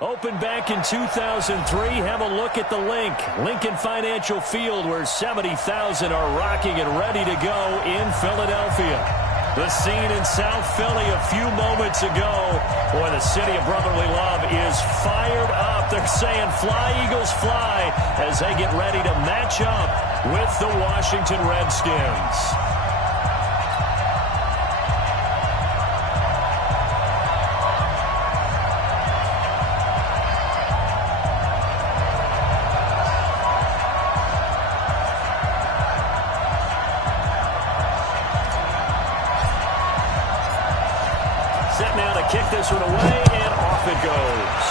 Opened back in 2003, have a look at the link. Lincoln Financial Field, where 70,000 are rocking and ready to go in Philadelphia. The scene in South Philly a few moments ago. Boy, the city of brotherly love is fired up. They're saying, fly, Eagles, fly, as they get ready to match up with the Washington Redskins. Set now to kick this one away, and off it goes.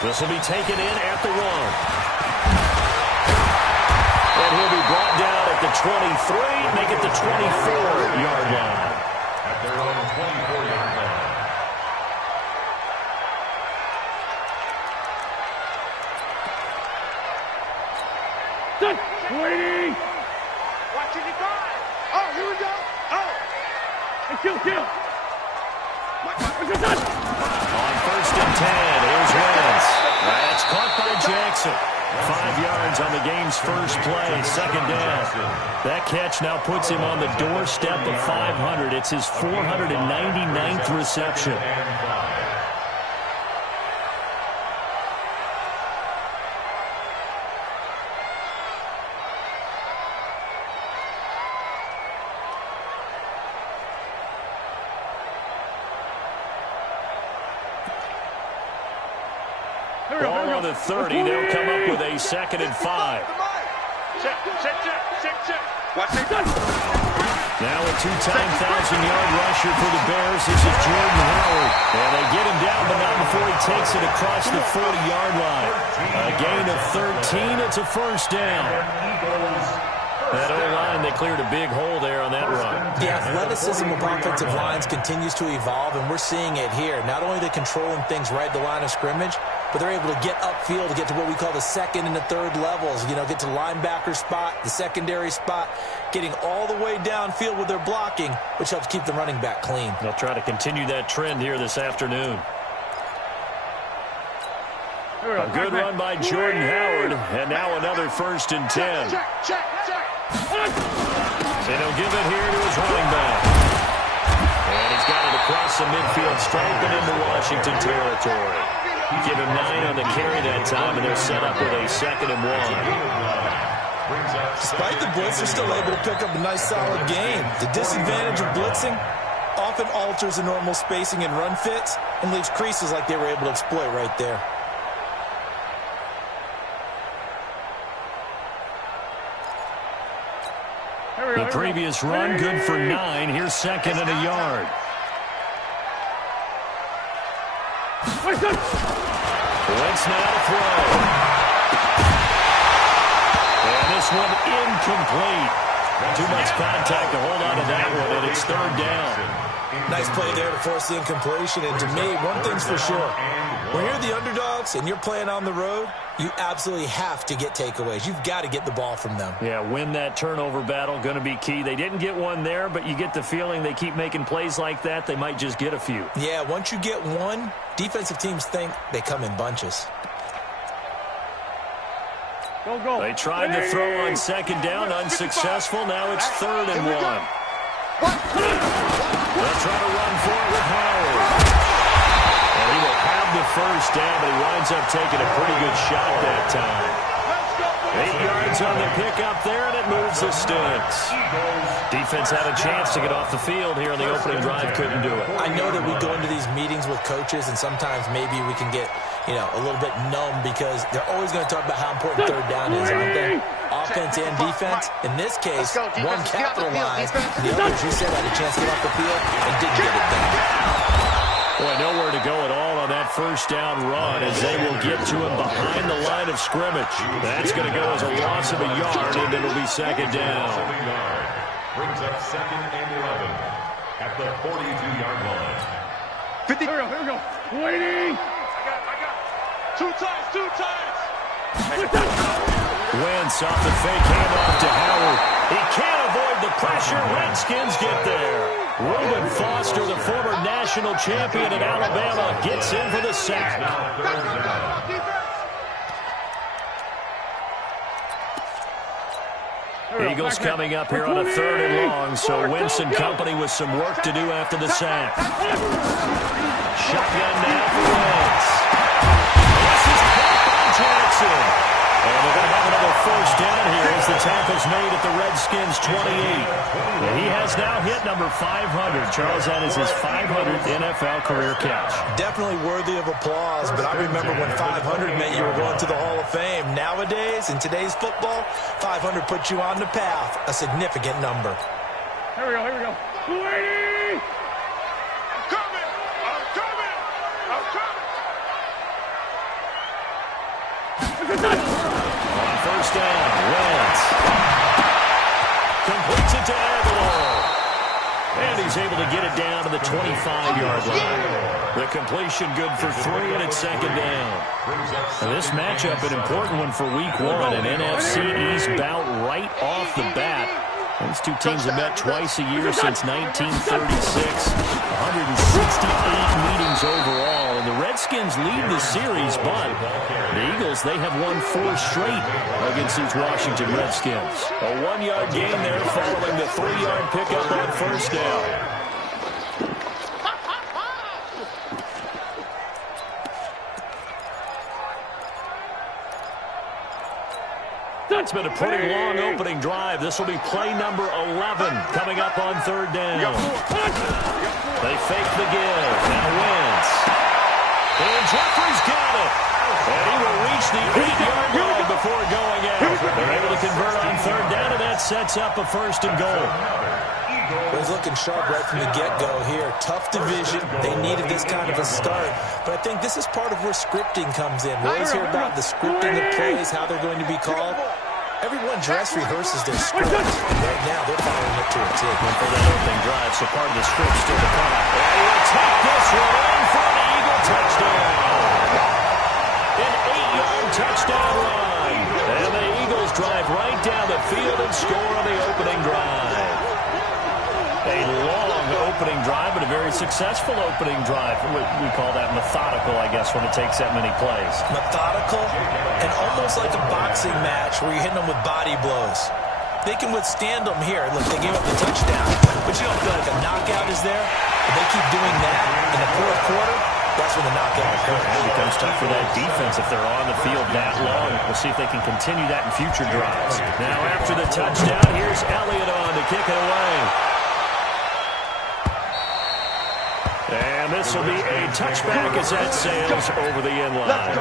This will be taken in at the 1. And he'll be brought down at the 23, make it the 24-yard line. At their own 24-yard line. Waiting. Watching it go. Oh, here we go. Oh. Kill. On 1st and 10, here's Wentz. That's caught by Jackson. 5 yards on the game's first play, 2nd down. That catch now puts him on the doorstep of 500. It's his 499th reception. Ball on the 30. They'll come up with a 2nd and 5. Check. Now a 2-time 1,000-yard rusher for the Bears. This is Jordan Howard. And they get him down, but not before he takes it across the 40-yard line. A gain of 13. It's a 1st down. That O-line, they cleared a big hole there on that run. The athleticism of offensive lines continues to evolve, and we're seeing it here. Not only are they controlling things right at the line of scrimmage, but they're able to get upfield to get to what we call the 2nd and the 3rd levels. You know, get to linebacker spot, the secondary spot, getting all the way downfield with their blocking, which helps keep the running back clean. They'll try to continue that trend here this afternoon. A good run by Jordan Howard, and now another 1st and 10. Check. And he'll give it here to his running back. And he's got it across the midfield stripe and into Washington territory. Give him 9 on the carry that time, and they're set up with a 2nd and 1. Despite the blitz, they're still able to pick up a nice, solid game. The disadvantage of blitzing often alters the normal spacing and run fits and leaves creases like they were able to exploit right there. The previous run, good for 9. Here's 2nd and a yard. Wentz now to throw. And this one incomplete. Too much contact to hold on to that one, and it's 3rd down. Nice play there to force the incompletion. And to me, one thing's for sure. When you're the underdogs and you're playing on the road, you absolutely have to get takeaways. You've got to get the ball from them. Yeah, win that turnover battle, going to be key. They didn't get one there, but you get the feeling they keep making plays like that, they might just get a few. Yeah, once you get one, defensive teams think they come in bunches. Go. They tried to throw on 2nd down, unsuccessful. Now it's 3rd and 1. They'll try to run for it with Howard. And he will have the 1st down, but he winds up taking a pretty good shot that time. 8 yards on the pickup there, and it moves the sticks. Defense had a chance to get off the field here on the opening drive, couldn't do it. I know that we go into these meetings with coaches, and sometimes maybe we can get, a little bit numb because they're always going to talk about how important 3rd down is, aren't they? Offense and defense. In this case, one capitalized, the other, as you said, had a chance to get off the field and didn't get it done. Boy, nowhere to go at all on that 1st down run as they will get to him behind the line of scrimmage. That's going to go as a loss of a yard, and it'll be 2nd down. Brings up 2nd and 11 at the 42-yard line. 50. Here we go. Waiting. I got. Two times. Wentz off the fake handoff to Howard. He can't avoid the pressure. Redskins get there. Reuben Foster, the former national champion at Alabama, gets in for the sack. Eagles coming up here on a 3rd and long, so Wentz and company with some work to do after the sack. Shotgun now for Wentz. This is caught by Jackson. And they're going to have another 1st down here as the tackle's made at the Redskins 28. And he has now hit number 500. Charles, that is his 500th NFL career catch. Definitely worthy of applause, but I remember when 500 meant you were going to the Hall of Fame. Nowadays, in today's football, 500 puts you on the path, a significant number. Here we go, here we go. 280! I'm coming! I'm coming! I'm coming! On 1st down, Wentz completes it to Aguilar. And he's able to get it down to the 25-yard line. The completion good for 3, and it's 2nd down. Now this matchup, an important one for Week 1, an NFC East bout right off the bat. These two teams have met twice a year since 1936, 168 meetings overall, and the Redskins lead the series, but the Eagles, they have won 4 straight against these Washington Redskins. A 1-yard gain there following the 3-yard pickup on 1st down. It's been a pretty long opening drive. This will be play number 11 coming up on 3rd down. They fake the give. Now Wentz. And Jeffrey's got it. And he will reach the 8-yard line before going out. They're able to convert on 3rd down, and that sets up a 1st and goal. It was looking sharp right from the get-go here. Tough division. They needed this kind of a start. But I think this is part of where scripting comes in. We always hear about the scripting of plays, how they're going to be called. Everyone dress rehearses their script, and right now they're following it to a T. Went for that opening drive, so part of the script still to come. And he will take this one in for an Eagle touchdown. An 8-yard touchdown run. And the Eagles drive right down the field and score on the opening drive. A long opening drive, but a very successful opening drive. We call that methodical, I guess, when it takes that many plays. Methodical and almost like a boxing match where you're hitting them with body blows. They can withstand them here. Look, they gave up the touchdown, but you don't feel like a knockout is there. If they keep doing that in the 4th quarter, that's when the knockout occurs. It becomes tough for that defense if they're on the field that long. We'll see if they can continue that in future drives. Now after the touchdown, here's Elliott on to kick it away. And this will be a touchback as that sails over the end line.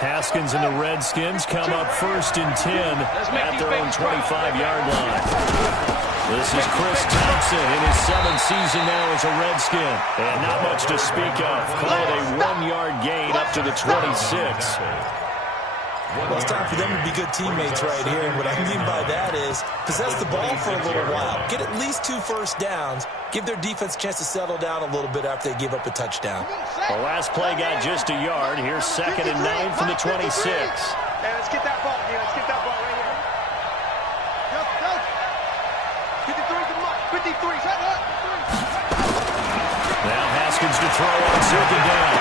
Haskins and the Redskins come up 1st and 10 at their own 25-yard line. This is Chris Thompson in his 7th season now as a Redskin. And not much to speak of. Call it a 1-yard gain up to the 26. Well, it's time for them to be good teammates right here. And what I mean by that is possess the ball for a little while. Get at least 2 first downs. Give their defense a chance to settle down a little bit after they give up a touchdown. The last play got just a yard. Here's 2nd and 9 from the 26. Hey, let's get that ball. Yeah, let's get that ball right here. Go. 53, shut up. Now Haskins to throw on 2nd down.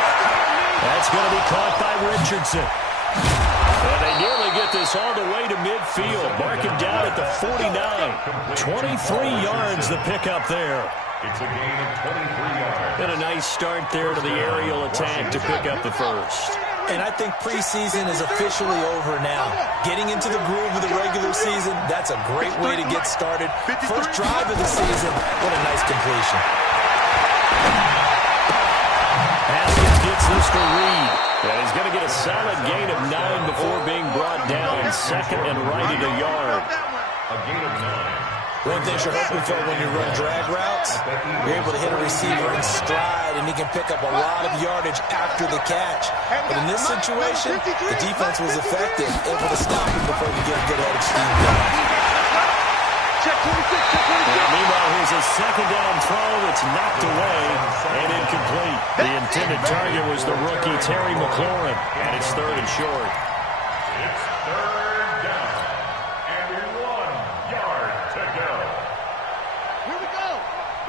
That's going to be caught by Richardson. And they nearly get this all the way to midfield. Mark him down at the 49. 23 yards the pickup there. It's a gain of 23 yards. And a nice start there to the aerial attack to pick up the 1st. And I think preseason is officially over now. Getting into the groove of the regular season, that's a great way to get started. First drive of the season, what a nice completion. Haskins gets this to Reed. And he's going to get a solid gain of 9 before being brought down 2nd and right at a yard. A gain of 9. One thing you're hoping for when you run drag routes, you're able to hit a receiver in stride, and he can pick up a lot of yardage after the catch. But in this situation, the defense was effective, able to stop him before he get a good head of steam going. Meanwhile, here's a 2nd down throw that's knocked away and incomplete. The intended target was the rookie Terry McLaurin, and it's 3rd and short. It's 3rd down and 1 yard to go. Here we go.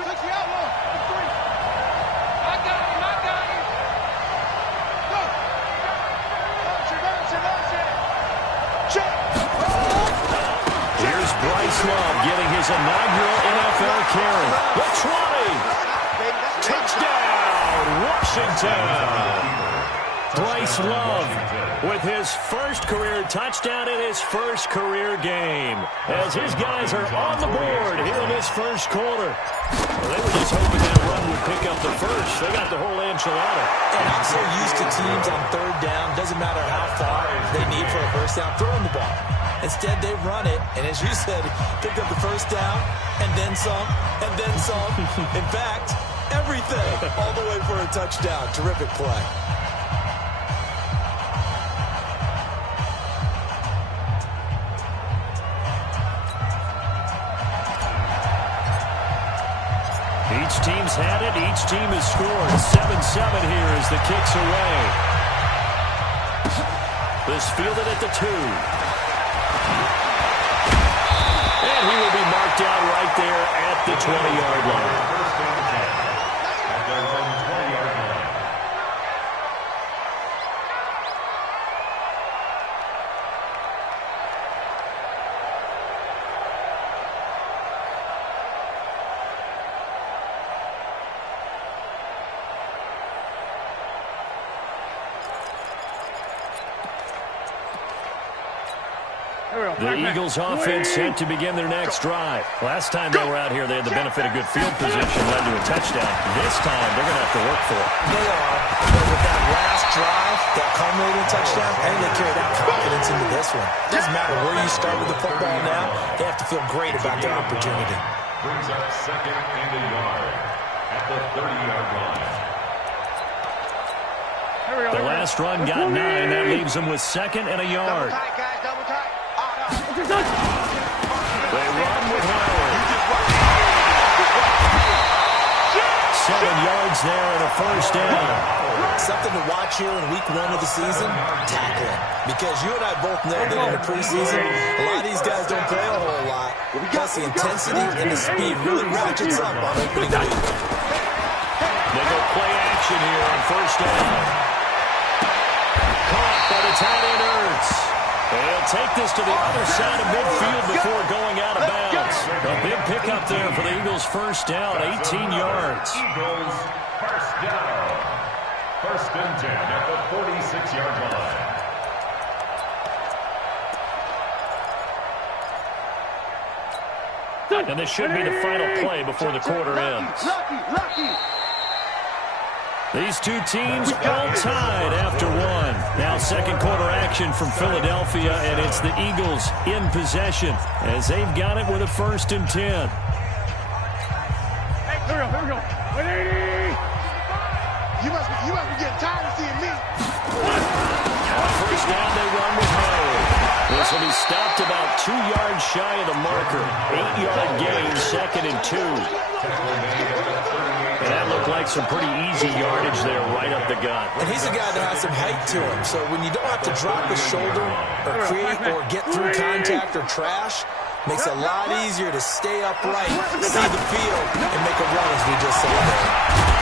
Push the outlaw. 3. I got him. Go. Motion. Check. Here's Bryce Love getting his inaugural NFL carry. The 20. Touchdown, Washington. Bryce Love with his first career touchdown in his first career game. As his guys are on the board here in this first quarter. Well, they were just hoping that run would pick up the first. They got the whole enchilada. And I'm so used to teams on 3rd down, doesn't matter how far they need for a first down, throwing the ball. Instead, they run it, and as you said, picked up the first down, and then some, and then some. In fact, everything, all the way for a touchdown. Terrific play. Each team's had it. Each team has scored. 7-7 here as the kick's away. This fielded at the 2. And he will be marked down right there at the 20-yard line. First and 10 at their own 20-yard line. The Eagles offense set to begin their next drive. Last time they were out here, they had the benefit of good field position, led to a touchdown. This time, they're going to have to work for it. They are. But with that last drive, that culminating touchdown, I think they carry that confidence into this one. It doesn't matter where you start with the football now. They have to feel great about their opportunity. Brings up 2nd and a yard at the 30-yard line. The last run got 9. That leaves them with 2nd and a yard. Double tight, guys. Double tight. They run with Howard. 7 yards there and a first down. Something to watch here in week 1 of the season, tackling. Because you and I both know that in the preseason, a lot of these guys don't play a whole lot. Plus the intensity and the speed really ratchets up on opening week. They go play action here on first down. Caught by the tight end Ertz. They'll take this to the other side of midfield before going out of bounds. A big pickup there for the Eagles' first down, 18 yards. Eagles first down. 1st and 10 at the 46-yard line. And this should be the final play before the quarter ends. These two teams all tied after 1. Now second quarter action from Philadelphia, and it's the Eagles in possession as they've got it with a 1st and 10. Here we go. 180. You must be getting tired of seeing me. On first down, they run with Howard. This will be stopped about 2 yards shy of the marker. 8-yard gain, 2nd and 2. And that looked like some pretty easy yardage there right up the gut. And he's a guy that has some height to him. So when you don't have to drop his shoulder or create or get through contact or trash, makes it a lot easier to stay upright, see the field, and make a run as we just saw there.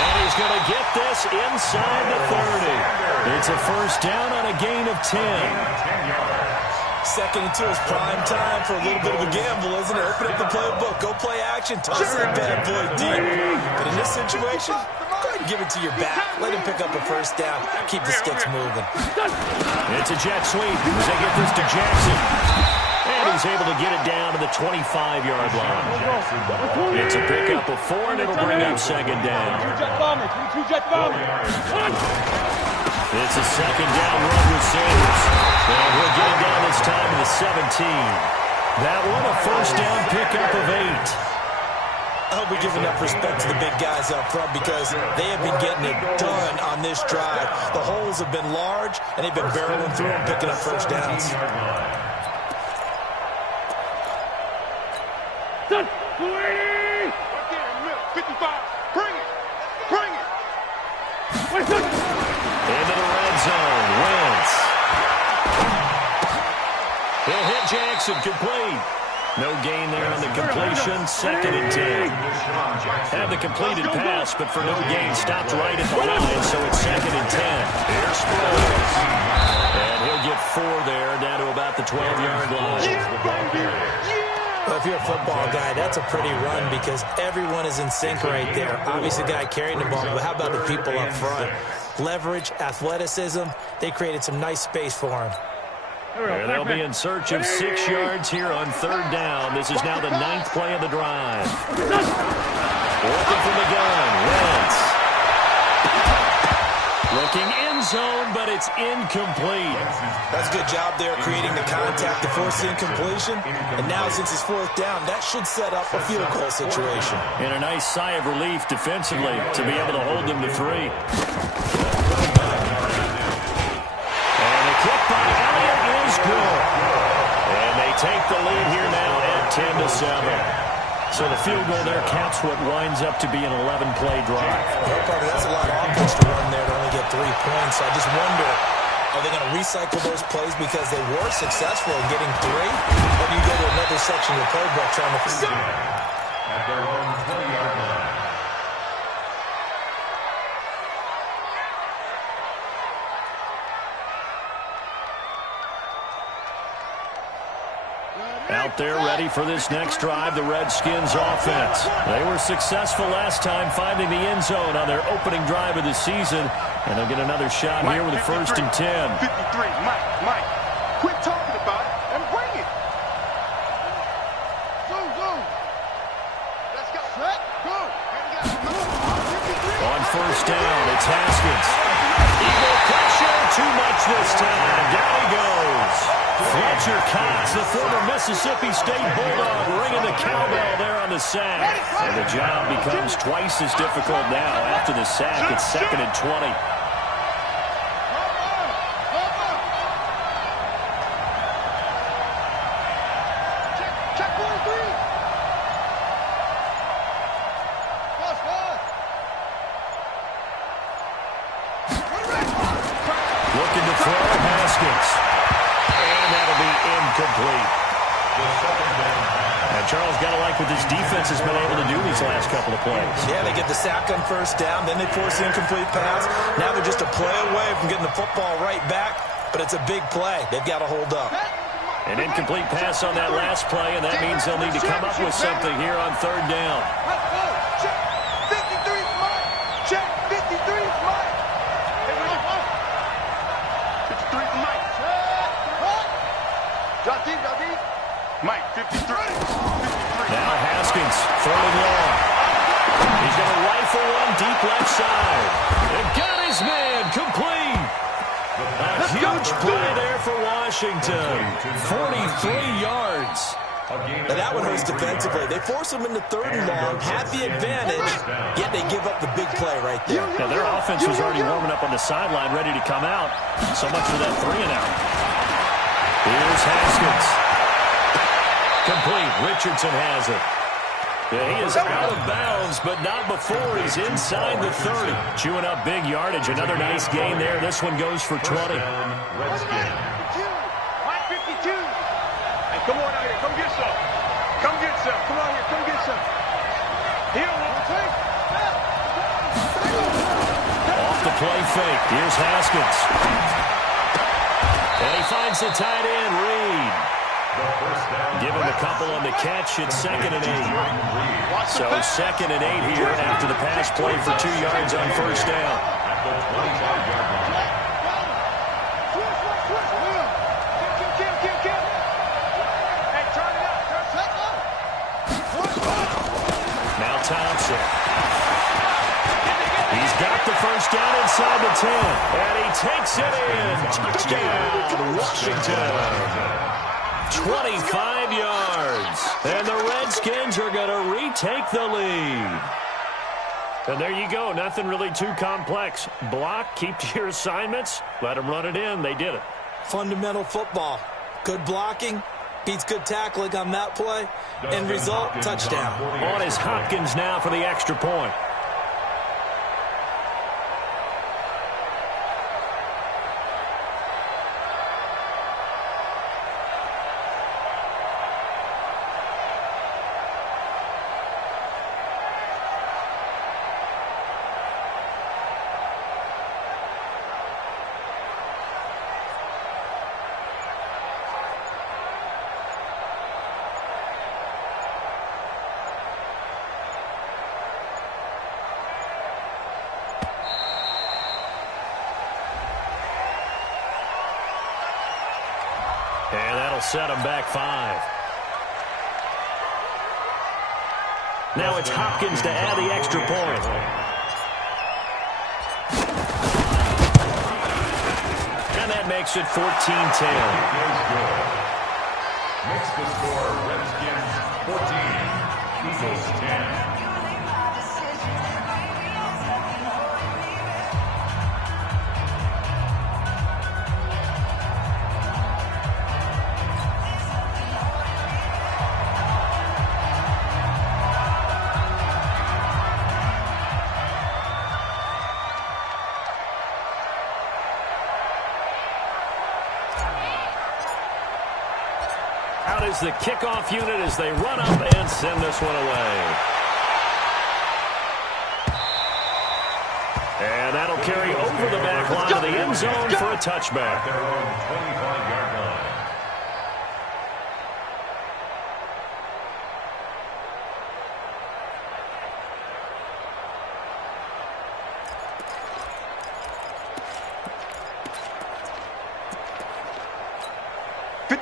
And he's going to get this inside the 30. It's a first down on a gain of 10. 10 yards. 2nd and 2 is prime time for a little bit of a gamble, isn't it? Open up the playbook, go play action, toss that bad boy deep. But in this situation, go ahead and give it to your back. Let him pick up a first down. Keep the sticks moving. It's a jet sweep as they get this to Jackson. And he's able to get it down to the 25-yard line. It's a pickup of 4, and it'll bring up 2nd down. It's a 2nd down run with Sanders. And we'll get it down this time to the 17. That one a first down pickup of 8. I hope we give enough respect to the big guys up front because they have been getting it done on this drive. The holes have been large, and they've been barreling through them, picking up first downs. Done. 280. Right there in the middle. 55. Bring it. Bring it. Into the red zone. Wentz. He'll hit Jackson. Complete. No gain there on the completion. 2nd and 10. Had the completed pass, but for no gain, stopped right at the line, so it's 2nd and 10. Here's Sproles. And he'll get 4 there, down to about the 12-yard line. Well, if you're a football guy, that's a pretty run because everyone is in sync right there. Obviously, the guy carrying the ball, but how about the people up front? Leverage, athleticism, they created some nice space for him. They'll be in search of 6 yards here on 3rd down. This is now the 9th play of the drive. Working from the gun, Wentz. Looking end zone, but it's incomplete. That's a good job there creating the contact to force the incompletion. And now since it's 4th down, that should set up a field goal situation. And a nice sigh of relief defensively to be able to hold them to 3. And the kick by Elliott is good. And they take the lead here now at 10-7. So the field goal there counts what winds up to be an 11-play drive. Well, Carter, that's a lot of offense to run there to only get 3 points. So I just wonder, are they going to recycle those plays because they were successful in getting 3? Or do you go to another section of the playbook trying to figure it out? At their own 20-yard line. Out there ready for this next drive, the Redskins offense. They were successful last time finding the end zone on their opening drive of the season. And they'll get another shot here with a 1st and 10. 53. Mike. Quit talking about it and bring it. Zoom. Let's go. Set. Go. On 1st down, it's Haskins. Eagle pressure, too much this time. Down he goes. Fletcher Cox, the former Mississippi State Bulldog, ringing the cowbell there on the sack. And the job becomes twice as difficult now. After the sack, it's 2nd and 20. Check 1-3. Looking to throw, Haskins. And that'll be incomplete. And Charles, got to like what this defense has been able to do these last couple of plays. Yeah, they get the sack on 1st down, then they force the incomplete pass. Now they're just a play away from getting the football right back, but it's a big play. They've got to hold up. An incomplete pass on that last play, and that means they'll need to come up with something here on 3rd down. Check. 53 is mine. Check. 53 is mine. 53 is mine. Jati. Mike, 53. Now Haskins, 3rd and long. He's going to rifle one deep left side. And got his man complete. A huge play there for Washington. 43 yards. Now that one hurts defensively. They force them into 3rd and long, have the advantage, yet they give up the big play right there. Now their offense was already warming up on the sideline, ready to come out. So much for that 3 and out. Here's Haskins. Complete. Richardson has it. Yeah, he is out of bounds, but not before he's inside the 30. Chewing up big yardage. Another nice gain there. This one goes for 20. Redskins. Mike, 52. Hey, come on out here. Come get some. Come get some. Come on here. Come get some. Here, one take. Off the play fake. Here's Haskins. And he finds the tight end, Reed. Give him a couple on the catch. It's 2nd and 8. So 2nd and 8 here after the pass play for 2 yards on 1st down. Now Thompson. He's got the 1st down inside the 10. And he takes it in. Touchdown, Washington. 25 yards. And the Redskins are going to retake the lead. And there you go. Nothing really too complex. Block, keep to your assignments, let them run it in. They did it. Fundamental football. Good blocking, Beats good tackling on that play. End result, touchdown. On is Hopkins now for the extra point. And that'll set him back 5. Now it's Hopkins to add the extra point. And that makes it 14-10. Makes the score Redskins 14, Eagles 10. Out is the kickoff unit as they run up and send this one away. And that'll carry over the back line of the end zone for a touchback. Their own 25-yard line.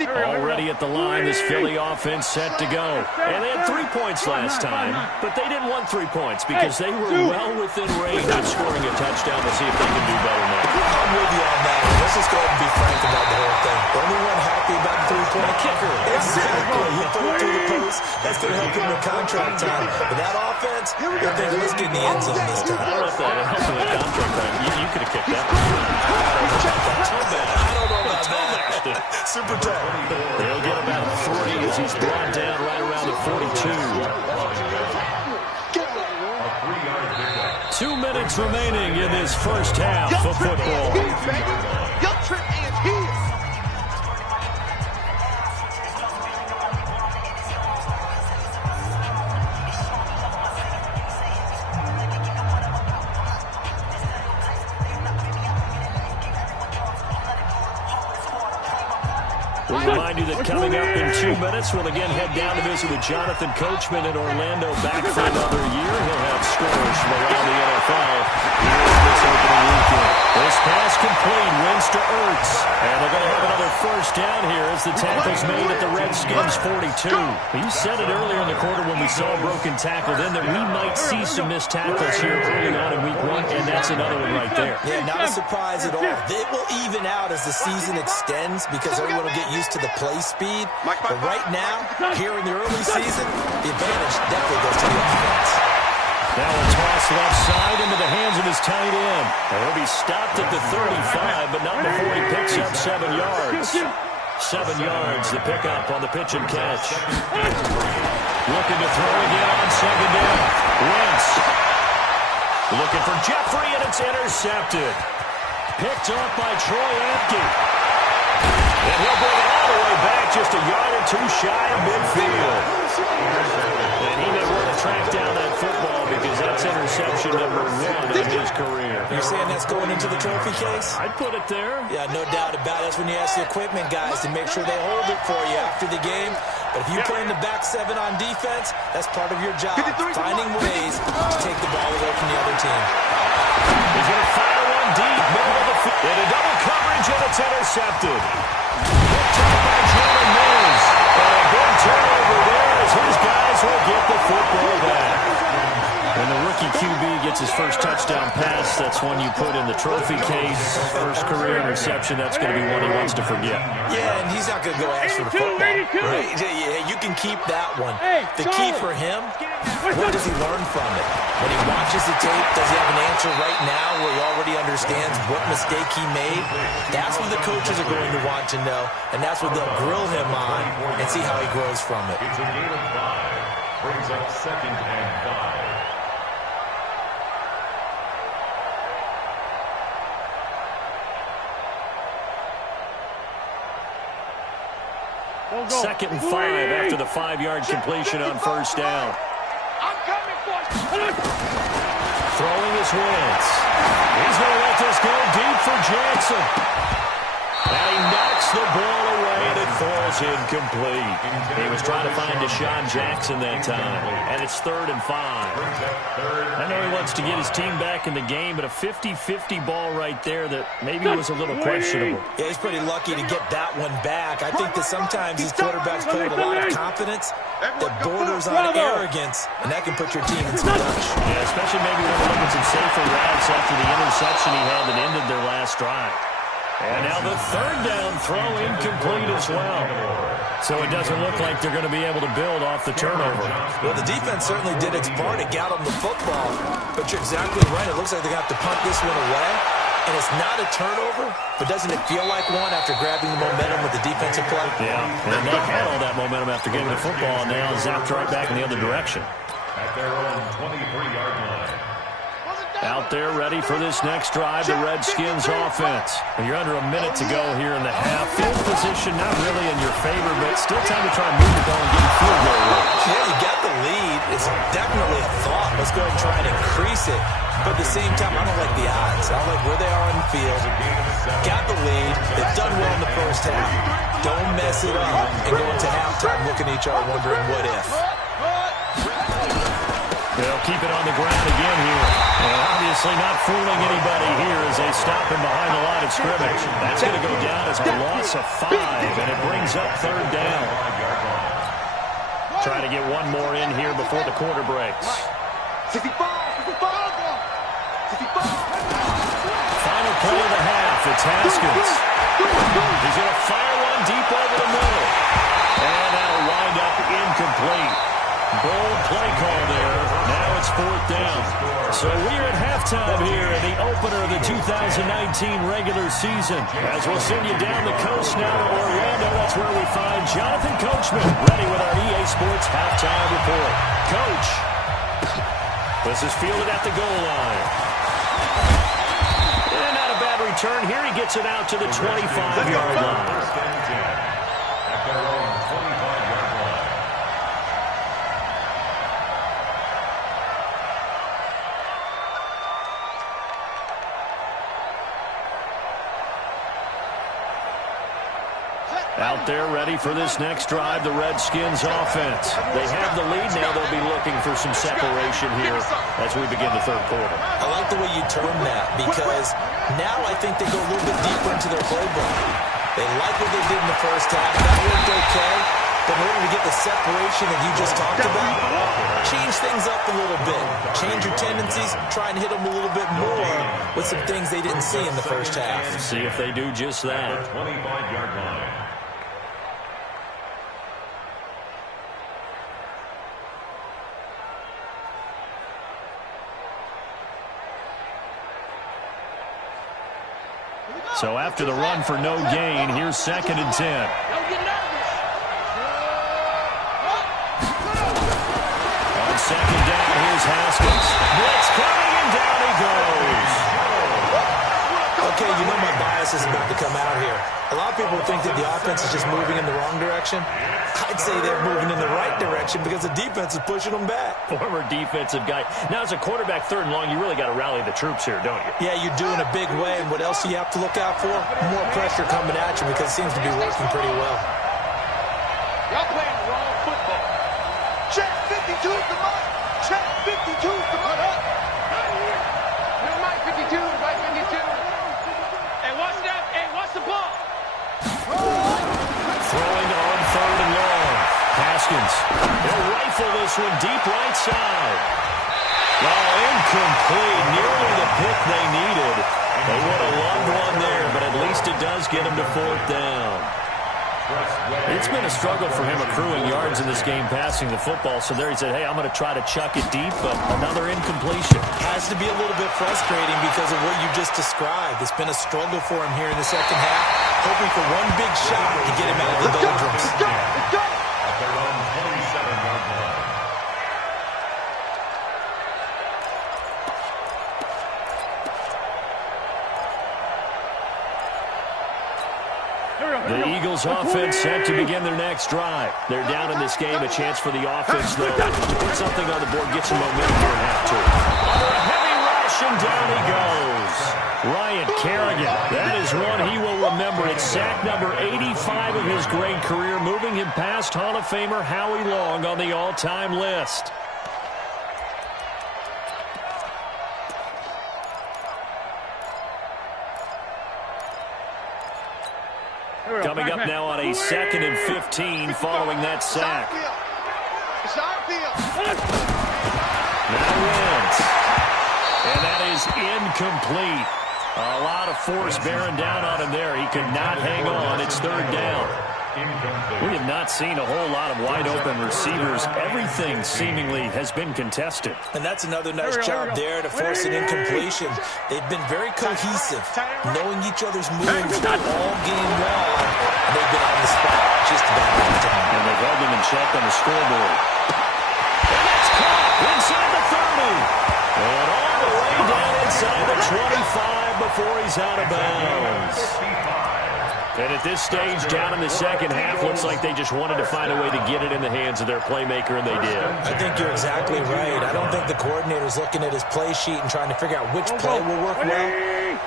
Already at the line, this Philly offense set to go. And they had 3 points last time, but they didn't want 3 points because they were well within range of scoring a touchdown. We'll see if they can do better now. I'm with you on that one. Let's just go ahead and be frank about the whole thing. The only one happy about the 3-point kicker. Exactly. You throw it through the post. That's going to help him in contract time. But that offense, they're thinking, let's get in the end zone this time. I don't know if that helps in the contract time. You could have kicked that one. I don't know about that. Super tough. He'll get about 3 as he's brought down right around the 42. 2 minutes remaining in this first half of football. Your trip ends here. We'll remind you that coming up in 2 minutes, we'll again head down to visit with Jonathan Coachman in Orlando, back for another year. He'll have scores from around the NFL here this opening weekend. This pass complete, wins to Ertz. And they're going to have another first down here as the tackle's made at the Redskins 42. You said it earlier in the quarter when we saw a broken tackle then that we might see some missed tackles here early on in week 1, and that's another one right there. Yeah, not a surprise at all. It will even out as the season extends because everyone will get used to the play speed. But right now, here in the early season, the advantage definitely goes to the offense. Now a toss left side into the hands of his tight end. And he'll be stopped at the 35, but not before he picks up 7 yards. 7 yards, the pickup on the pitch and catch. Looking to throw again on second down. Wentz. Looking for Jeffrey, and it's intercepted. Picked off by Troy Apke. And he'll bring it all the way back just a yard or 2 shy of midfield. And he may want to track down that football because that's interception number 1 of his career. You're saying that's going into the trophy case? I'd put it there. Yeah, no doubt about it. That's when you ask the equipment guys to make sure they hold it for you after the game. But if you play in the back 7 on defense, that's part of your job, finding ways to take the ball away from the other team. He's going to fire one deep, middle of the field. In a double coverage, and it's intercepted. Picked up by Jalen Mills. And a big turnover there as his guys will get the football back. When the rookie QB gets his first touchdown pass, that's one you put in the trophy case. First career interception, that's going to be one he wants to forget. Yeah, and he's not going to go ask for the football. Right? Yeah, you can can keep that one. The key for him, what does he learn from it? When he watches the tape, does he have an answer right now where he already understands what mistake he made? That's what the coaches are going to want to know, and that's what they'll grill him on and see how he grows from it. It's a gain of 5. Brings up 2nd and 5. Second and 5 after the 5-yard completion on first down. I'm coming for you. Throwing his Wentz. He's going to let this go deep for Jackson. And he knocks the ball away, and it falls incomplete. He was trying to find Deshaun Jackson that time. And it's 3rd and 5. I know he wants to get his team back in the game, but a 50-50 ball right there that maybe was a little questionable. Yeah, he's pretty lucky to get that one back. I think that sometimes these quarterbacks play with a lot of confidence that borders on arrogance, and that can put your team in some touch. Yeah, especially maybe when we're looking some safer routes after the interception he had that ended their last drive. And now the 3rd down throw incomplete as well. So it doesn't look like they're going to be able to build off the turnover. Well, the defense certainly did its part. It got them the football. But you're exactly right. It looks like they're going to have to punt this one away. And it's not a turnover, but doesn't it feel like one after grabbing the momentum with the defensive play? Yeah, and they had all that momentum after getting the football, and now zapped right back in the other direction. At their own 23-yard line. Out there ready for this next drive, the Redskins offense. And you're under a minute to go here in the half. Field position not really in your favor, but still time to try and move the ball and get a field goal range. Yeah, you got the lead. It's definitely a thought. Let's go ahead and try and increase it. But at the same time, I don't like the odds. I don't like where they are on the field. Got the lead. They've done well in the first half. Don't mess it up and go into halftime looking at each other wondering what if. They'll keep it on the ground again here. And obviously not fooling anybody here as they stop him behind the line of scrimmage. That's going to go down as a loss of 5, and it brings up 3rd down. Trying to get one more in here before the quarter breaks. Final play of the half. It's Haskins. He's going to fire one deep over the middle. And that'll wind up incomplete. Bold play call there. Now it's 4th down. So we're at halftime here in the opener of the 2019 regular season. As we'll send you down the coast now to Orlando, that's where we find Jonathan Coachman ready with our EA Sports halftime report. Coach, this is fielded at the goal line. And not a bad return here. He gets it out to the 25-yard line. At their own 25-yard line. Out there ready for this next drive, the Redskins offense. They have the lead now. They'll be looking for some separation here as we begin the 3rd quarter. I like the way you term that because now I think they go a little bit deeper into their playbook. They like what they did in the first half. That worked okay. But in order to get the separation that you just talked about, change things up a little bit. Change your tendencies. Try and hit them a little bit more with some things they didn't see in the first half. See if they do just that. 25-yard line. So after the run for no gain, here's 2nd and 10. Don't get nervous. On 2nd down, here's Haskins. Blitz coming, and down he goes. Okay, you know my bias is about to come out here. A lot of people think that the offense is just moving in the wrong direction. I'd say they're moving in the right direction because the defense is pushing them back. Former defensive guy. Now, as a quarterback 3rd and long, you really got to rally the troops here, don't you? Yeah, you do in a big way. And what else do you have to look out for? More pressure coming at you because it seems to be working pretty well. Y'all playing the wrong football. Check 52 is the mark. Check 52 is the mark. No, Mike 52, Mike 52. Hey, watch that. Hey, watch the ball. Throwing on 3rd and long. Haskins. He'll rifle this one deep right side. Well, incomplete. Nearly the pick they needed. They would have loved one there, but at least it does get them to 4th down. It's been a struggle for him accruing yards in this game passing the football. So there he said, hey, I'm going to try to chuck it deep, but another incompletion. Has to be a little bit frustrating because of what you just described. It's been a struggle for him here in the second half, hoping for one big shot to get him out of the doldrums. Let's go! Let's go! At their own 27-yard line. The Eagles offense set to begin their next drive. They're down in this game. A chance for the offense, though, to put something on the board, get some momentum here in half two. Under a heavy rush, and down he goes. Ryan Kerrigan, that is one he will remember. It's sack number 85 of his great career, moving him past Hall of Famer Howie Long on the all-time list. Coming up now on a 2nd and 15 following that sack. It's our field. Now wins. And that is incomplete. A lot of force bearing down on him there. He could not hang on. It's 3rd down. We have not seen a whole lot of wide-open receivers. Everything seemingly has been contested. And that's another nice job there to force an incompletion. They've been very cohesive, knowing each other's moves all game long, and they've been on the spot just about every time. And they've held them in check on the scoreboard. And that's caught inside the 30. And all the way down inside the 25 before he's out of bounds. And at this stage, down in the second half, looks like they just wanted to find a way to get it in the hands of their playmaker, and they did. I think you're exactly right. I don't think the coordinator's looking at his play sheet and trying to figure out which play will work well.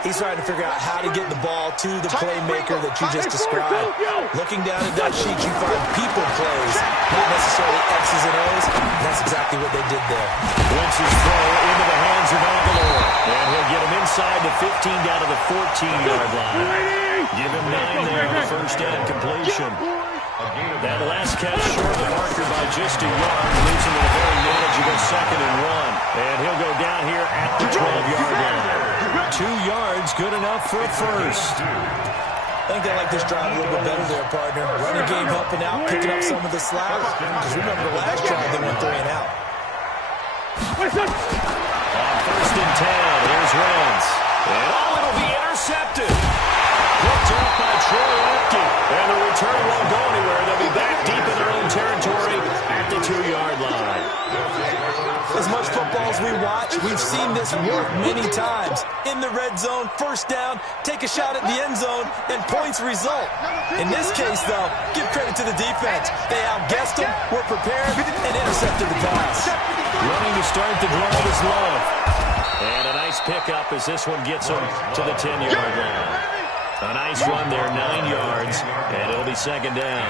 He's trying to figure out how to get the ball to the playmaker that you just described. Looking down at that sheet, you find people plays, not necessarily X's and O's. And that's exactly what they did there. Wentz's throw into the hands of Aguilar. And he'll get him inside the 15 down to the 14-yard line. Give him 9 there on the first down completion. That last catch short of the marker by just a yard, leaves him with a very manageable 2nd and 1. And he'll go down here at the 12-yard line. 2 yards, good enough for a first. I think they like this drive a little bit better there, partner. Running game helping out, picking up some of the slack. Because remember the last drive, they went 3 and out. On 1st and 10, here's Wentz. And it'll be intercepted. Picked up by Troy Apke. And the return won't go anywhere. They'll be back deep in their own territory at the 2-yard line. As much football as we watch, we've seen this work many times. In the red zone, first down, take a shot at the end zone, and points result. In this case, though, give credit to the defense. They outguessed them, were prepared, and intercepted the pass. Running to start the drive is Love. And a nice pickup as this one gets him to the 10-yard line. A nice run there, 9 yards, and it'll be 2nd down.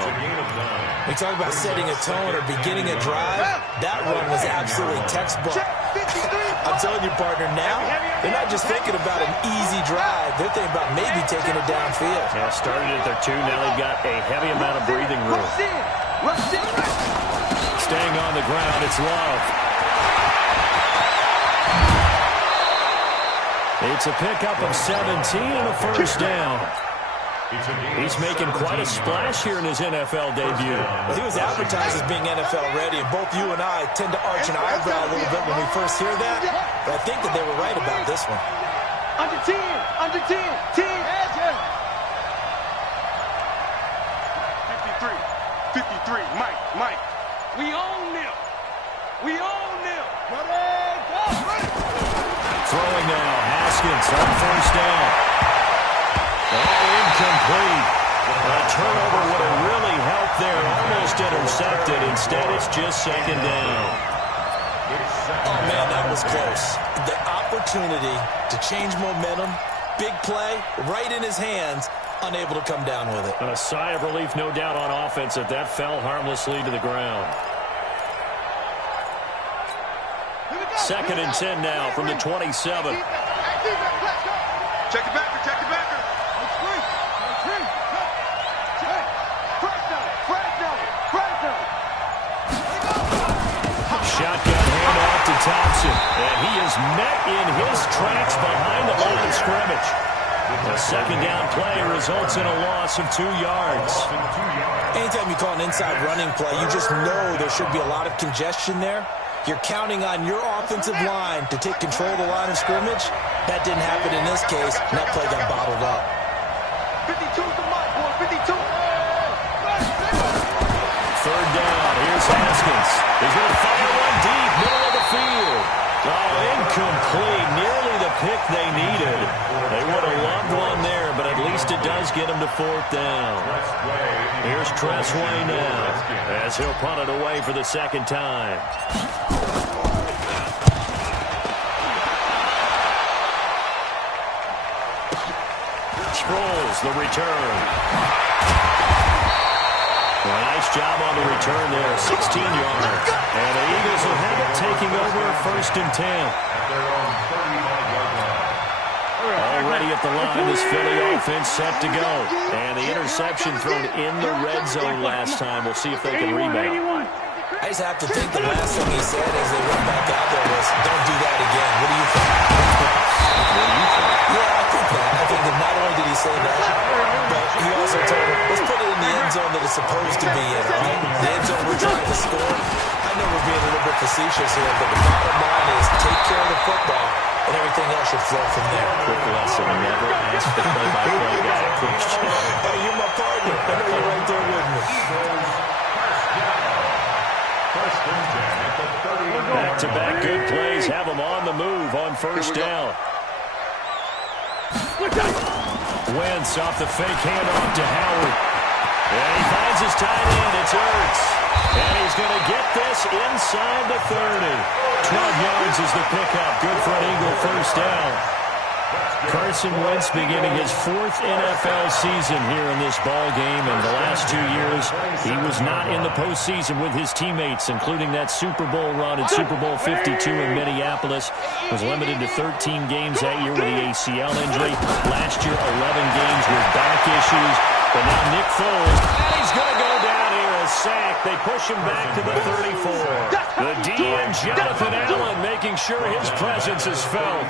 We talk about setting a tone or beginning a drive. That run was absolutely textbook. I'm telling you, partner, now they're not just thinking about an easy drive. They're thinking about maybe taking it downfield. Yeah, started at their 2. Now they've got a heavy amount of breathing room. Staying on the ground, it's Love. It's a pickup of 17 and a first down. He's making quite a splash here in his NFL debut. Well, he was advertised as being NFL ready, and both you and I tend to arch an eyebrow a little bit when we first hear that. But I think that they were right about this one. Under 10, under 10, 10. 53, Mike. We own them. We own them. Throwing now, Haskins on first down. Incomplete. A turnover would have really helped there. Almost intercepted. Instead, it's just 2nd down. Oh, man, that was close. The opportunity to change momentum, big play, right in his hands, unable to come down with it. And a sigh of relief, no doubt, on offense that fell harmlessly to the ground. 2nd and 10 now from the 27. Check the backer, check the backer. Shotgun handoff to Thompson. And he is met in his tracks behind the line of scrimmage. A second down play results in a loss of 2 yards. Anytime you call an inside running play, you just know there should be a lot of congestion there. You're counting on your offensive line to take control of the line of scrimmage. That didn't happen in this case, and that play got bottled up. 52 is the mark, boy. 52. Third down. Here's Haskins. He's going to fire one deep, middle of the field. Oh, incomplete. Nearly the pick they needed. They would have loved one there, but at least it does get them to 4th down. Here's Tressway now, as he'll punt it away for the second time. Sproles, the return. Well, nice job on the return there, 16 yards. And the Eagles will have it, taking over 1st and 10. Already at the line, this Philly offense set to go. And the interception thrown in the red zone last time. We'll see if they can rebound. I just have to think the last thing he said as they went back out there was, don't do that again. What do you think? Yeah, I think that. I think that not only did he say that, but he also told him, let's put it in the end zone that it's supposed to be in, all right? The end zone we're trying to score. I know we're being a little bit facetious here, but the bottom line is take care of the football, and everything else should flow from there. Quick lesson, never ask the play-by-play guy a question. Hey, you're my partner. I know you're right there with me. Back-to-back good plays have them on the move on 1st down. Wentz off the fake handoff to Howard. And he finds his tight end. It's Ertz. And he's going to get this inside the 30. 12 yards is the pickup. Good for an Eagle 1st down. Carson Wentz beginning his 4th NFL season here in this ball game. And the last 2 years, he was not in the postseason with his teammates, including that Super Bowl run in Super Bowl 52 in Minneapolis. Was limited to 13 games that year with the ACL injury. Last year, 11 games with back issues. But now Nick Foles, and he's going to go down here, a sack. They push him back to the 34. The DN, Jonathan Allen, making sure his presence is felt.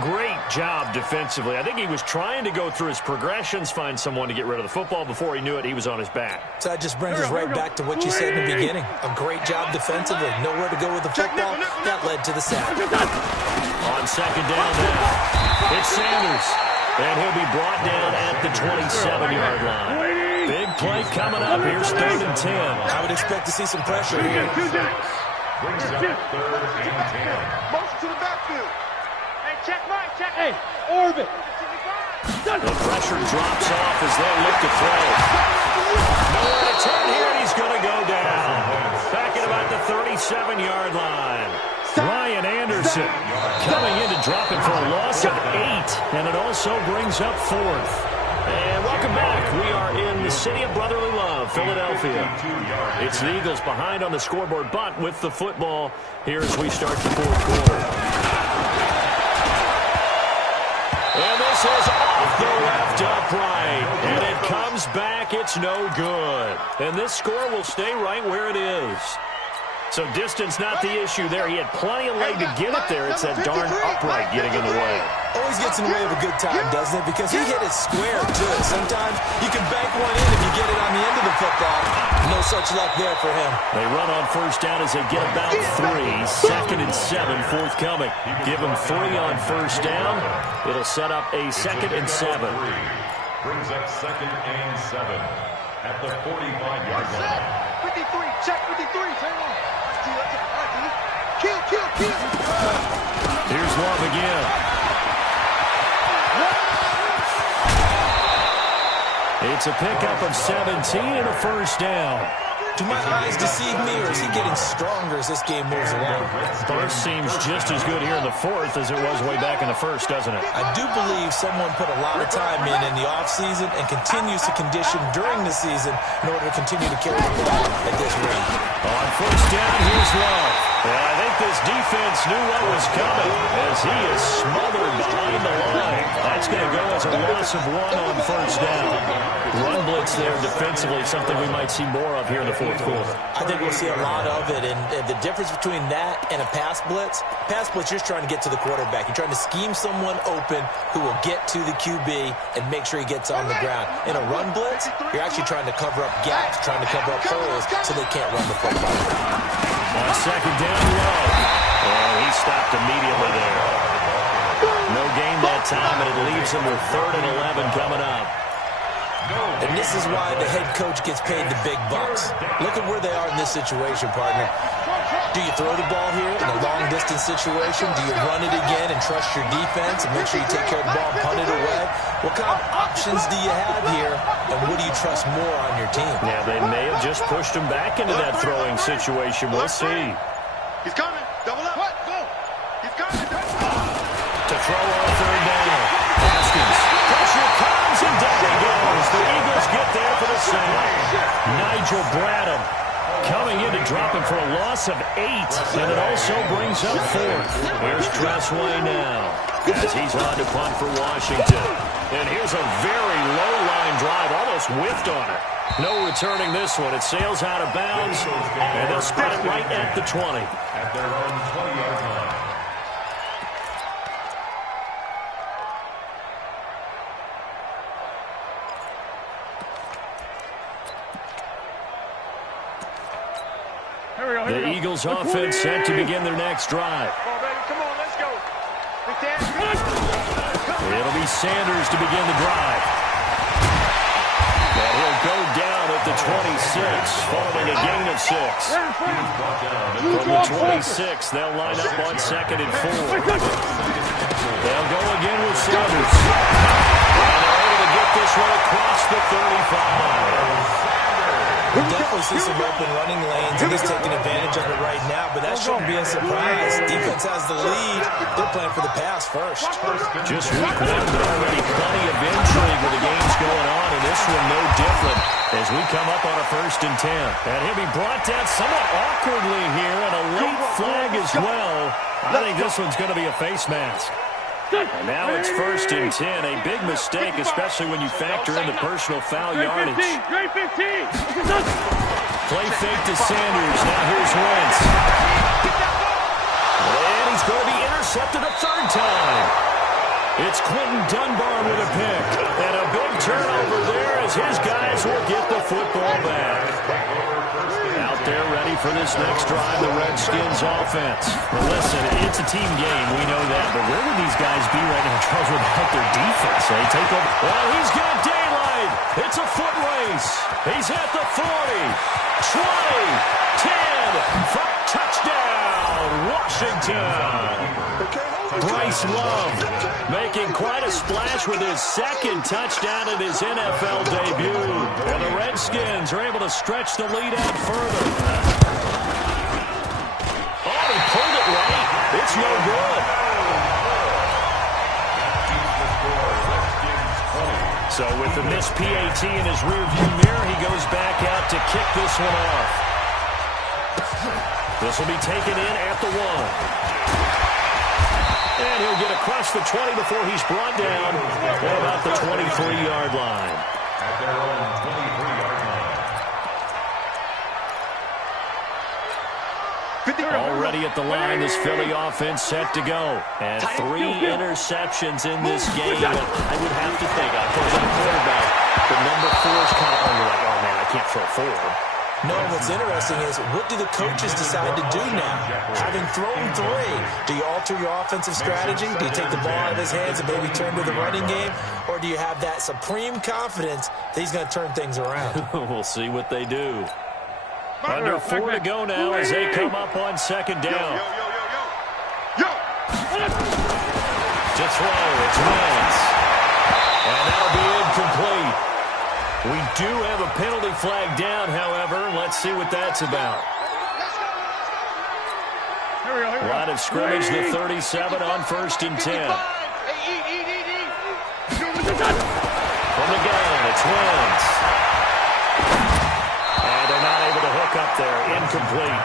Great job defensively. I think he was trying to go through his progressions, find someone to get rid of the football. Before he knew it, he was on his back. So that just brings us right back to what you said in the beginning. A great job defensively. Nowhere to go with the football. That led to the sack. On 2nd down now, it's Sanders. And he'll be brought down at the 27-yard line. Big play coming up. Here's 3rd and 10. I would expect to see some pressure here. Brings up 3rd and 10. Motion to the backfield. Hey, check mine, check. Hey, orbit. The pressure drops off as they look to throw. Nowhere to turn here, and he's going to go down. Back at about the 37-yard line. Ryan Anderson coming in to drop it for a loss of 8, and it also brings up 4th. And welcome back. We are in the city of brotherly love, Philadelphia. It's the Eagles behind on the scoreboard, but with the football here as we start the 4th quarter. And this is off the left upright, and it comes back. It's no good. And this score will stay right where it is. So distance not the issue there. He had plenty of leg to get it there. It's that darn upright getting in the way. Always gets in the way of a good time, doesn't it? Because he hit it square, too. Sometimes you can bank one in if you get it on the end of the football. No such luck there for him. They run on 1st down as they get about 3. 2nd and 7 forthcoming. Give them 3 on 1st down. It'll set up a 2nd and 7. Brings up 2nd and 7 at the 45-yard line. 53, check 53. Hang on. Kill. Here's Love again. It's a pickup of 17 and a 1st down. Do my eyes deceive me, or is he getting stronger as this game moves along? Burst seems just as good here in the 4th as it was way back in the 1st, doesn't it? I do believe someone put a lot of time in the offseason and continues to condition during the season in order to continue to carry the ball at this rate. On 1st down, here's Love. And I think this defense knew what was coming as he is smothered behind the line. That's going to go as a loss of 1 on 1st down. Run blitz there defensively, something we might see more of here in the fourth quarter. I think we'll see a lot of it, and the difference between that and a pass blitz, you're just trying to get to the quarterback. You're trying to scheme someone open who will get to the QB and make sure he gets on the ground. In a run blitz, you're actually trying to cover up gaps, trying to cover up holes so they can't run the football. On second down, Love. Oh, he stopped immediately there. No gain that time, and it leaves him with 3rd and 11 coming up. And this is why the head coach gets paid the big bucks. Look at where they are in this situation, partner. Do you throw the ball here in a long-distance situation? Do you run it again and trust your defense and make sure you take care of the ball and punt it away? What kind of options do you have here, and what do you trust more on your team? Yeah, they may have just pushed him back into that throwing situation. We'll see. He's coming. Double up. What? Go. He's coming. To throw on 3rd down. Haskins. Pressure comes, and down he goes. The Eagles get there for the sack. Nigel Bradham coming in to drop him for a loss of 8, and it also brings up 4th. Here's Tressway now, as he's on to punt for Washington. And here's a very low-line drive, almost whiffed on it. No returning this one. It sails out of bounds, and they'll spot it right at the 20. At their own 20-yard line. The Eagles offense set to begin their next drive. Come on, baby. Come on, let's go. It'll be Sanders to begin the drive. And he'll go down at the 26, following a gain of 6. From the 26, they'll line up on 2nd and 4. They'll go again with Sanders. And they're able to get this one across the 35. We definitely see some open running lanes, and he's taking advantage of it right now, but that shouldn't be a surprise. Defense has the lead. They're playing for the pass first. Just week 1, but already plenty of intrigue with the games going on, and this one no different as we come up on a 1st and 10. And he'll be brought down somewhat awkwardly here, and a late flag as well. I think this one's going to be a face mask. And now it's 1st and 10. A big mistake, especially when you factor in the personal foul yardage. Grade 15. Play fake to Sanders. Now here's Wentz. And he's going to be intercepted a 3rd time. It's Quentin Dunbar with a pick. And a big turnover there as his guys will get the football back. Out there ready for this next drive, the Redskins offense. Well, listen, it's a team game, we know that, but where would these guys be right now without their defense? They take over. Well, he's got daylight. It's a foot race. He's at the 40, 20, 10, for touchdown, Washington. Bryce Love making quite a splash with his 2nd touchdown in his NFL debut. And the Redskins are able to stretch the lead out further. Oh, he pulled it right. It's no good. So with the missed PAT in his rearview mirror, he goes back out to kick this one off. This will be taken in at the 1. And he'll get across the 20 before he's brought down at about the 23-yard line. At their own 23-yard line. Already at the line, this Philly offense set to go. And 3 interceptions in this game. I would have to think, I was a quarterback, the number 4 is kind of under like, oh man, I can't throw 4. No, what's interesting is, what do the coaches decide to do now? Having thrown 3, do you alter your offensive strategy? Do you take the ball out of his hands and maybe turn to the running game? Or do you have that supreme confidence that he's going to turn things around? We'll see what they do. Under 4 to go now as they come up on 2nd down. To throw, it's Wentz. And that'll be incomplete. We do have a penalty flag down, however. Let's see what that's about. Line of scrimmage, the 37 on 1st and 10. From the gun, it's Wentz. And they're not able to hook up there. Incomplete.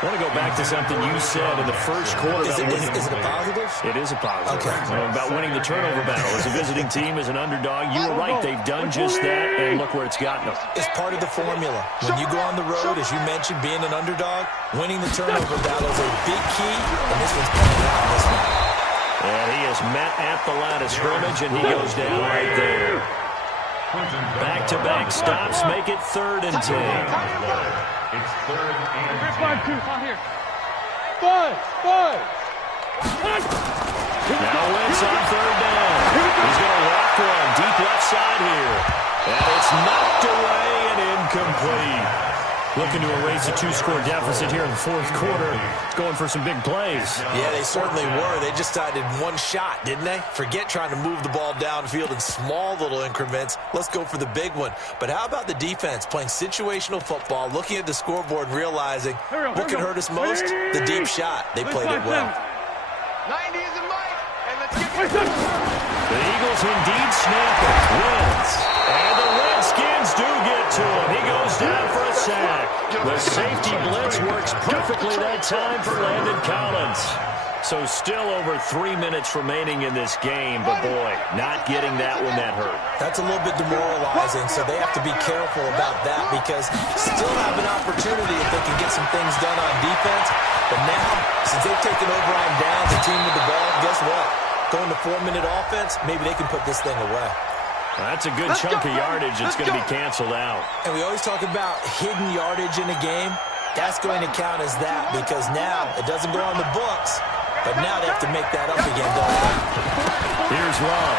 I want to go back to something you said in the first quarter. Is it a positive? It is a positive. Okay. About winning the turnover battle. As a visiting team, as an underdog, you were right. They've done just that, and look where it's gotten them. It's part of the formula. When you go on the road, as you mentioned, being an underdog, winning the turnover battle is a big key, and this one's playing out in this one. And he is met at the line of scrimmage, and he goes down right there. Back-to-back stops make it 3rd and 10. It's 3rd and 10. Here. Five. Now Wentz on 3rd down. He's going to walk one deep left side here. And it's knocked away and incomplete. Looking to erase a 2-score deficit here in the 4th quarter. Going for some big plays. Yeah, they certainly were. They just decided one shot, didn't they? Forget trying to move the ball downfield in small little increments. Let's go for the big one. But how about the defense playing situational football, looking at the scoreboard and realizing what can hurt us most? The deep shot. They played it well. 90 is a mic, and let's get it. The Eagles indeed snap it. Wins. And the Redskins do get to him. He goes down for a sack. The safety blitz works perfectly that time for Landon Collins. So still over 3 minutes remaining in this game, but boy, not getting that one that hurt. That's a little bit demoralizing, so they have to be careful about that because still have an opportunity if they can get some things done on defense. But now, since they've taken over on downs, the team with the ball, guess what? Going to 4-minute offense, maybe they can put this thing away. Well, that's a good chunk of yardage that's going to be canceled out. And we always talk about hidden yardage in a game. That's going to count as that because now it doesn't go on the books, but now they have to make that up again, don't they? Here's Love.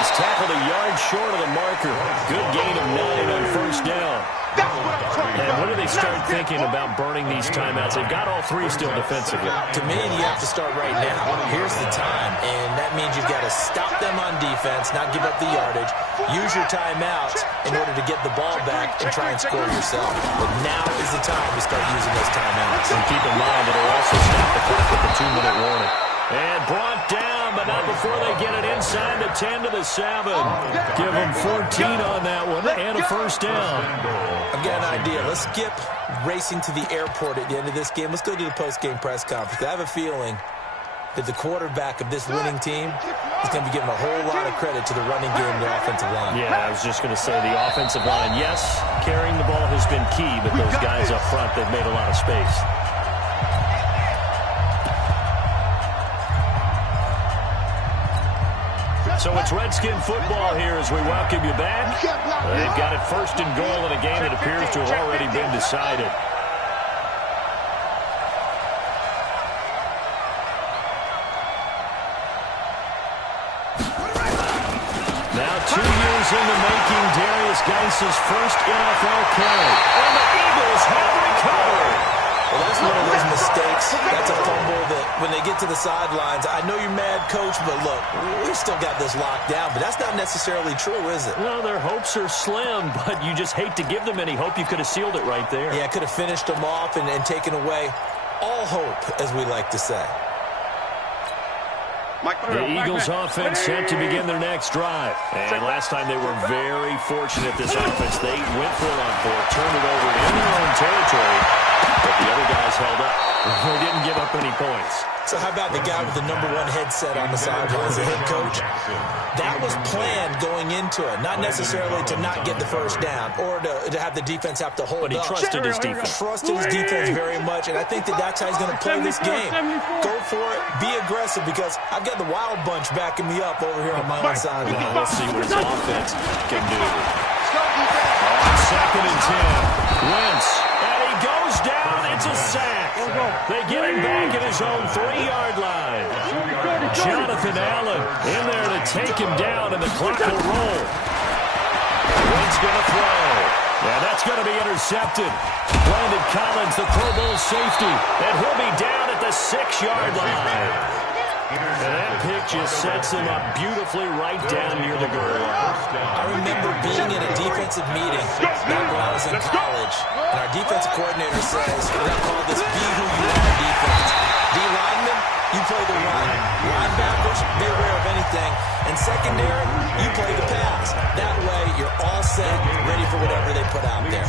He's tackled a yard short of the marker. Good gain of 9 on 1st down. And when do they start thinking about burning these timeouts? They've got all 3 still defensively. To me, you have to start right now. Here's the time, and that means you've got to stop them on defense, not give up the yardage, use your timeouts in order to get the ball back and try and score yourself. But now is the time to start using those timeouts. And keep in mind it'll also stop the clock with the 2-minute warning. And brought down, but not before they get it inside the 10 to the 7. Give them 14 on that one and a 1st down. I've got an idea. Let's skip racing to the airport at the end of this game. Let's go to the post-game press conference. I have a feeling that the quarterback of this winning team is going to be given a whole lot of credit to the running game and the offensive line. Yeah, I was just going to say the offensive line, yes, carrying the ball has been key, but those guys up front, they've made a lot of space. So it's Redskin football here as we welcome you back. They've got it 1st and goal in a game that appears to have already been decided. Now 2 years in the making, Darius Geis's first NFL carry. And the Eagles have recovered. Well, that's one of those mistakes. That's a fumble that when they get to the sidelines, I know you're mad, Coach, but look, we've still got this locked down. But that's not necessarily true, is it? Well, their hopes are slim, but you just hate to give them any hope. You could have sealed it right there. Yeah, could have finished them off and taken away all hope, as we like to say. The Eagles offense set to begin their next drive. And last time they were very fortunate, this offense. They went for it on 4, turned it over in their own territory, but the other guys held up. They didn't give up any points. So how about the guy with the #1 headset on the sidelines, the head coach? That was planned going into it, not necessarily to not get the 1st down or to have the defense have to hold up. But he trusted his defense. Trusted his defense very much, and I think that's how he's going to play this game. Go for it, be aggressive, because I've got the Wild Bunch backing me up over here on my own sideline. We'll see what his offense can do. On 2nd and 10, Wentz, and he goes down. It's a sack. They get him back at his own 3-yard line. Jonathan Allen in there to take him down, and the clock will roll. Wentz going to throw. Yeah, that's going to be intercepted. Landon Collins, the Pro Bowl safety, and he'll be down at the 6-yard line. And that pick just sets him up beautifully right down near the goal line. I remember being in a defensive meeting back when I was in college, and our defensive coordinator says, we're going to call this be who you are defense. D-linemen, you play the run. Linebackers, beware of anything. And secondary, you play the pass. That way, you're all set, ready for whatever they put out there.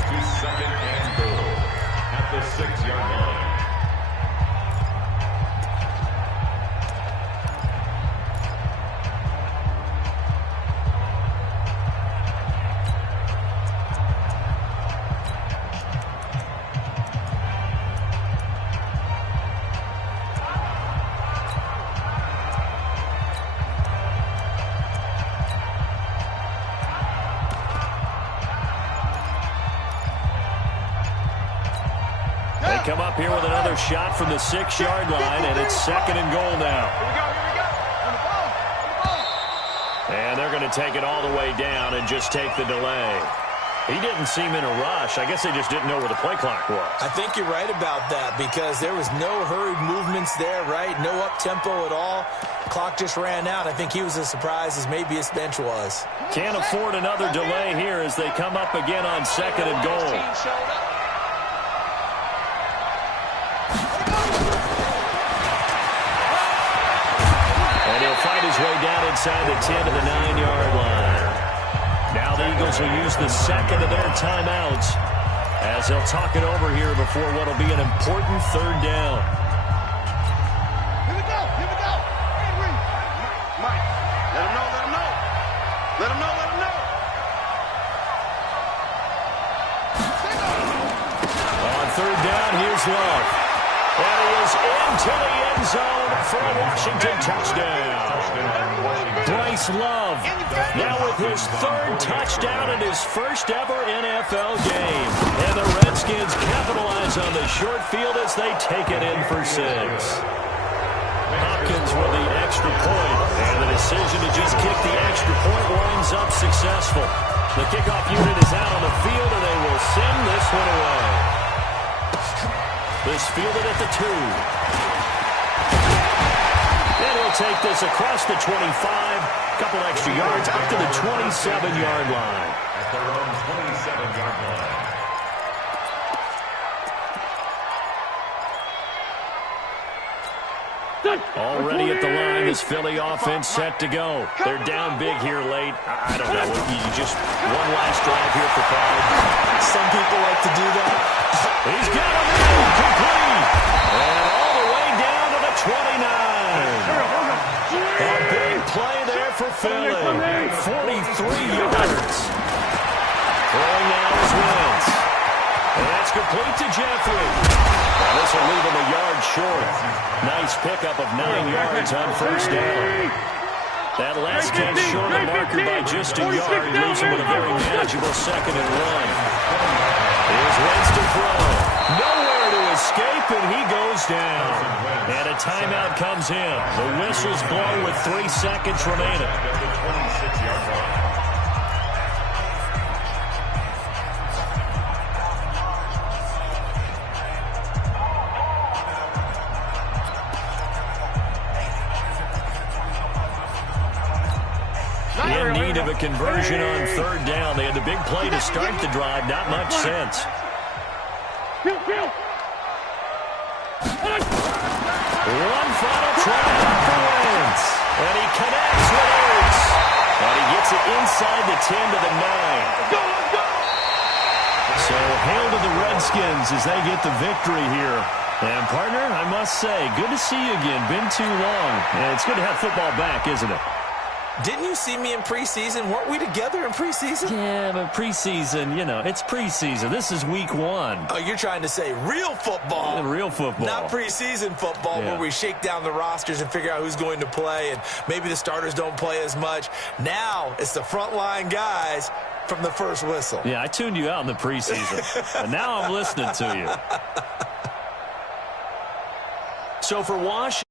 come up here with another shot from the 6-yard line, and it's 2nd and goal now. Here we go. And they're going to take it all the way down and just take the delay. He didn't seem in a rush. I guess they just didn't know where the play clock was. I think you're right about that because there was no hurried movements there, right? No up-tempo at all. Clock just ran out. I think he was as surprised as maybe his bench was. Can't afford another delay here as they come up again on 2nd and goal. And he'll fight his way down inside the 10 to the 9-yard line. Now the Eagles will use the second of their timeouts as they'll talk it over here before what will be an important 3rd down. Here we go. Henry. Mike, let him know. Let him know. On 3rd down, here's Love. And he is into the end zone for a Washington touchdown. Bryce Love now with his 3rd touchdown in his first ever NFL game. And the Redskins capitalize on the short field as they take it in for 6. Hopkins with the extra point. And the decision to just kick the extra point winds up successful. The kickoff unit is out on the field, and they will send this one away. This fielded at the 2. And he'll take this across the 25. Couple extra yards up to the 27-yard line. At their own 27-yard line. Already at the line, this Philly offense set to go. They're down big here late. I don't know. You just one last drive here for pride. Some people like to do that. He's got him in, complete. And all the way down to the 29. A big play there for Philly. 43 yards. Throwing now is Wentz. And that's complete to Jeffrey. Now this will leave him a yard short. Nice pickup of 9 yards on 1st down. That last catch short the marker by just a yard. Leaves him with a very manageable 2nd and 1. Here's Wentz to throw. Nowhere to escape, and he goes down. And a timeout comes in. The whistles blow with 3 seconds remaining. At the 26-yard line. In need of a conversion on 3rd down. They had the big play to start the drive. Not much sense. One final try for Wentz. And he connects with Ertz. And he gets it inside the 10 to the 9. So hail to the Redskins as they get the victory here. And partner, I must say, good to see you again. Been too long. And it's good to have football back, isn't it? Didn't you see me in preseason? Weren't we together in preseason? Yeah, but preseason, it's preseason. This is week 1. Oh, you're trying to say real football. Real football. Not preseason football where we shake down the rosters and figure out who's going to play, and maybe the starters don't play as much. Now it's the frontline guys from the first whistle. Yeah, I tuned you out in the preseason, and now I'm listening to you. So for Washington,